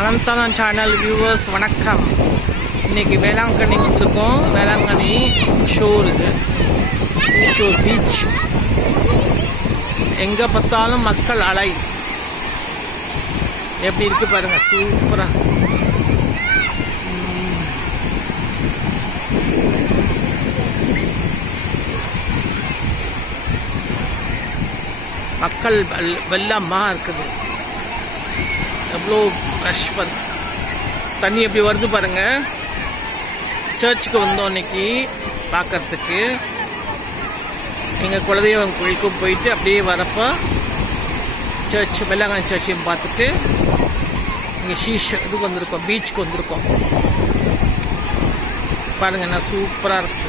அனந்தானம் channel viewers வணக்கம். இன்றைக்கி வேளாங்கண்ணி வந்திருக்கோம். வேளாங்கண்ணி ஷோர், இது சீஷோர் பீச். எங்கே பார்த்தாலும் மக்கள் அலை. எப்படி இருக்குது பாருங்கள், சூப்பராக. மக்கள் வெள்ளமாக இருக்குது. எவ்வளோ ரஷ் பாருங்க. தண்ணி எப்படி வருது பாருங்க. சர்ச்சுக்கு வந்தோம் இன்னைக்கு பார்க்கறதுக்கு. எங்கள் குலதெய்வம் கோயிலுக்கும் போயிட்டு அப்படியே வரப்போ சர்ச், வெள்ளாங்கண்ணி சர்ச்சையும் பார்த்துட்டு இங்கே இதுக்கு வந்திருக்கோம், பீச்சுக்கு வந்திருக்கோம். பாருங்க, என்ன சூப்பராக இருக்குது.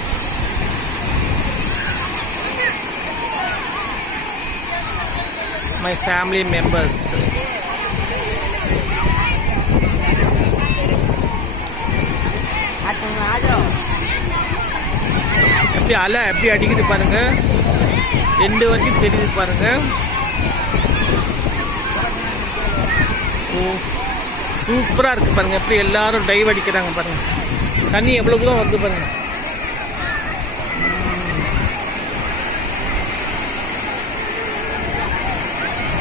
My family members. எப்படி அலை எப்படி அடிக்குது பாருங்க. 2 வரைக்கும் தெரியுது பாருங்க. ஓ, சூப்பராக இருக்கு பாருங்க. எப்படி எல்லாரும் டைவ் அடிக்கிறாங்க பாருங்க. தண்ணி எவ்வளோ தூரம் வருது பாருங்க.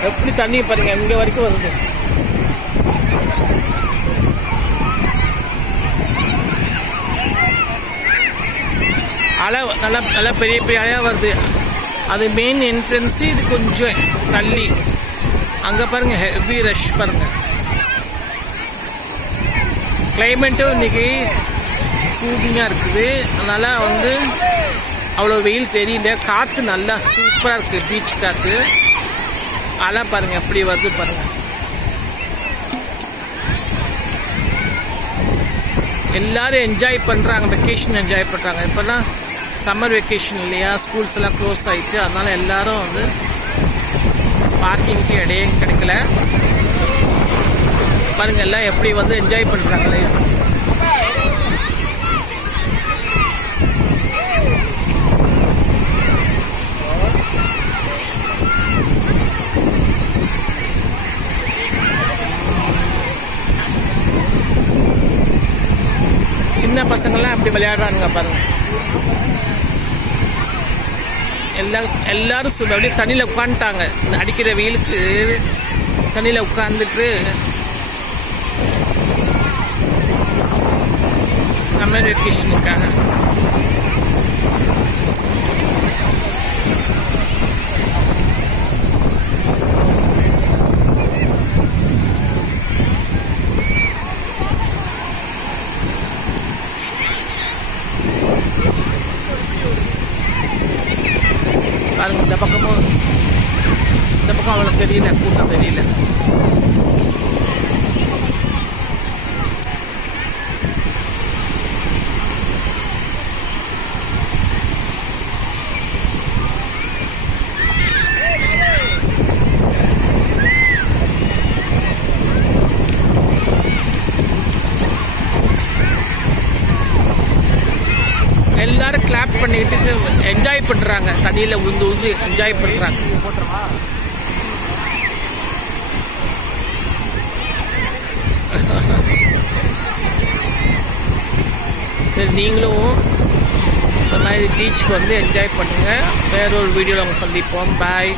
எப்படி தண்ணி பாருங்க, இங்க வரைக்கும் வருது. அலை நல்லா நல்லா பெரிய பெரிய அலையா வருது. அது மெயின் என்ட்ரன்ஸு. இது கொஞ்சம் தள்ளி அங்கே பாருங்க, ஹெவி ரஷ் பாருங்க. கிளைமேட்டும் இன்னைக்கு சூடிங்காக இருக்குது. அதனால் அவ்வளோ வெயில் தெரியல. காற்று நல்லா சூப்பராக இருக்குது, பீச் காற்று. அலை பாருங்க எப்படி வருது பாருங்க. எல்லாரும் என்ஜாய் பண்ணுறாங்க, வெக்கேஷன் என்ஜாய் பண்ணுறாங்க. இப்போல்லாம் சம்மர் வெக்கேஷன் இல்லையா, ஸ்கூல்ஸ் எல்லாம் க்ளோஸ் ஆகிட்டு. அதனால எல்லாரும் பார்க்கிங்க்கு இடையே கிடைக்கல பாருங்க. எல்லாம் எப்படி என்ஜாய் பண்ணுறாங்களே. சின்ன பசங்கள்லாம் எப்படி விளையாடுறானுங்க பாருங்க. எல்லாரும் அப்படியே தண்ணியில் உட்காந்துட்டாங்க. அடிக்கிற வெயிலுக்கு தண்ணியில் உட்காந்துட்டு சம்மர் வெக்கேஷனுக்காக. பாருங்க, இந்த பக்கம் அவ்வளோ தெரியல, கூட்டம் தெரியல. எல்லாரும் கிளாப் பண்ணிக்கிட்டு என்ஜாய் பண்ணுறாங்க. தண்ணியில் உழுந்து என்ஜாய் பண்ணுறாங்க. சரி, நீங்களும் இந்த மாதிரி பீச்சுக்கு என்ஜாய் பண்ணுங்கள். வேற ஒரு வீடியோவில் சந்திப்போம். பாய்.